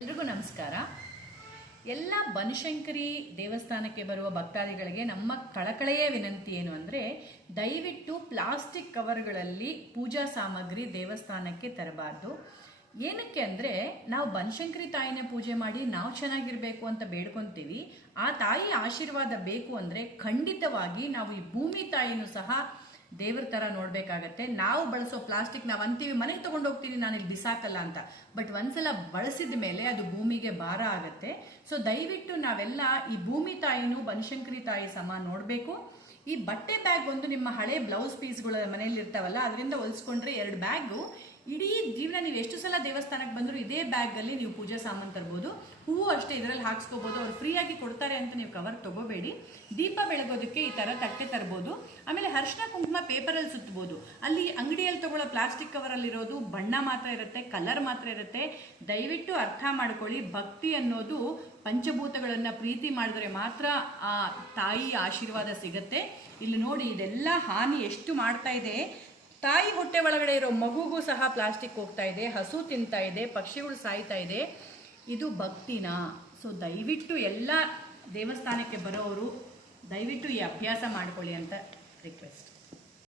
ಎಲ್ರಿಗೂ ನಮಸ್ಕಾರ. ಎಲ್ಲ ಬನಶಂಕರಿ ದೇವಸ್ಥಾನಕ್ಕೆ ಬರುವ ಭಕ್ತಾದಿಗಳಿಗೆ ನಮ್ಮ ಕಳಕಳೆಯ ವಿನಂತಿ ಏನು ಅಂದರೆ, ದಯವಿಟ್ಟು ಪ್ಲಾಸ್ಟಿಕ್ ಕವರ್ಗಳಲ್ಲಿ ಪೂಜಾ ಸಾಮಗ್ರಿ ದೇವಸ್ಥಾನಕ್ಕೆ ತರಬಾರ್ದು. ಏನಕ್ಕೆ ಅಂದರೆ, ನಾವು ಬನಶಂಕರಿ ತಾಯಿನೇ ಪೂಜೆ ಮಾಡಿ ನಾವು ಚೆನ್ನಾಗಿರಬೇಕು ಅಂತ ಬೇಡ್ಕೊತೀವಿ. ಆ ತಾಯಿ ಆಶೀರ್ವಾದ ಬೇಕು ಅಂದರೆ ಖಂಡಿತವಾಗಿ ನಾವು ಈ ಭೂಮಿ ತಾಯಿನೂ ಸಹ ದೇವ್ರ ತರ ನೋಡ್ಬೇಕಾಗತ್ತೆ. ನಾವು ಬಳಸೋ ಪ್ಲಾಸ್ಟಿಕ್ ನಾವು ಅಂತೀವಿ, ಮನೆಗೆ ತಗೊಂಡು ಹೋಗ್ತೀನಿ, ನಾನು ಇಲ್ಲಿ ಬಿಸಾಕಲ್ಲ ಅಂತ. ಬಟ್ ಒಂದ್ಸಲ ಬಳಸಿದ ಮೇಲೆ ಅದು ಭೂಮಿಗೆ ಭಾರ ಆಗತ್ತೆ. ಸೊ ದಯವಿಟ್ಟು ನಾವೆಲ್ಲ ಈ ಭೂಮಿ ತಾಯಿನೂ ಬನಶಂಕರಿ ತಾಯಿ ಸಮ ನೋಡಬೇಕು. ಈ ಬಟ್ಟೆ ಬ್ಯಾಗ್ ಒಂದು ನಿಮ್ಮ ಹಳೆ ಬ್ಲೌಸ್ ಪೀಸ್ಗಳ ಮನೆಯಲ್ಲಿ ಇರ್ತಾವಲ್ಲ ಅದರಿಂದ ಹೊಲಿಸ್ಕೊಂಡ್ರೆ ಎರಡು ಬ್ಯಾಗು. ಇಡೀ ಜೀವನ ನೀವು ಎಷ್ಟು ಸಲ ದೇವಸ್ಥಾನಕ್ಕೆ ಬಂದರೂ ಇದೇ ಬ್ಯಾಗಲ್ಲಿ ನೀವು ಪೂಜಾ ಸಾಮಾನು ತರ್ಬೋದು. ಹೂವು ಅಷ್ಟೇ ಇದರಲ್ಲಿ ಹಾಕ್ಸ್ಕೋಬೋದು. ಅವ್ರು ಫ್ರೀಯಾಗಿ ಕೊಡ್ತಾರೆ ಅಂತ ನೀವು ಕವರ್ ತಗೋಬೇಡಿ. ದೀಪ ಬೆಳಗೋದಕ್ಕೆ ಈ ಥರ ತಟ್ಟೆ ತರ್ಬೋದು. ಆಮೇಲೆ ಹರ್ಷಣ ಕುಂಕುಮ ಪೇಪರಲ್ಲಿ ಸುತ್ತಬೋದು ಅಲ್ಲಿ ಅಂಗಡಿಯಲ್ಲಿ ತಗೊಳ್ಳೋ ಪ್ಲಾಸ್ಟಿಕ್ ಕವರಲ್ಲಿರೋದು ಬಣ್ಣ ಮಾತ್ರ ಇರುತ್ತೆ ಕಲರ್ ಮಾತ್ರ ಇರುತ್ತೆ. ದಯವಿಟ್ಟು ಅರ್ಥ ಮಾಡ್ಕೊಳ್ಳಿ. ಭಕ್ತಿ ಅನ್ನೋದು ಪಂಚಭೂತಗಳನ್ನು ಪ್ರೀತಿ ಮಾಡಿದ್ರೆ ಮಾತ್ರ ಆ ತಾಯಿ ಆಶೀರ್ವಾದ ಸಿಗತ್ತೆ. ಇಲ್ಲಿ ನೋಡಿ, ಇದೆಲ್ಲ ಹಾನಿ ಎಷ್ಟು ಮಾಡ್ತಾ ಇದೆ. ತಾಯಿ ಹೊಟ್ಟೆ ಒಳಗಡೆ ಇರೋ ಮಗುಗೂ ಸಹ ಪ್ಲಾಸ್ಟಿಕ್ ಹೋಗ್ತಾ ಇದೆ, ಹಸು ತಿಂತಾ ಇದೆ, ಪಕ್ಷಿಗಳು ಸಾಯ್ತಾ ಇದೆ. ಇದು ಭಕ್ತಿನ? ಸೊ ದಯವಿಟ್ಟು ಎಲ್ಲ ದೇವಸ್ಥಾನಕ್ಕೆ ಬರೋರು ದಯವಿಟ್ಟು ಈ ಅಭ್ಯಾಸ ಮಾಡ್ಕೊಳ್ಳಿ ಅಂತ ರಿಕ್ವೆಸ್ಟ್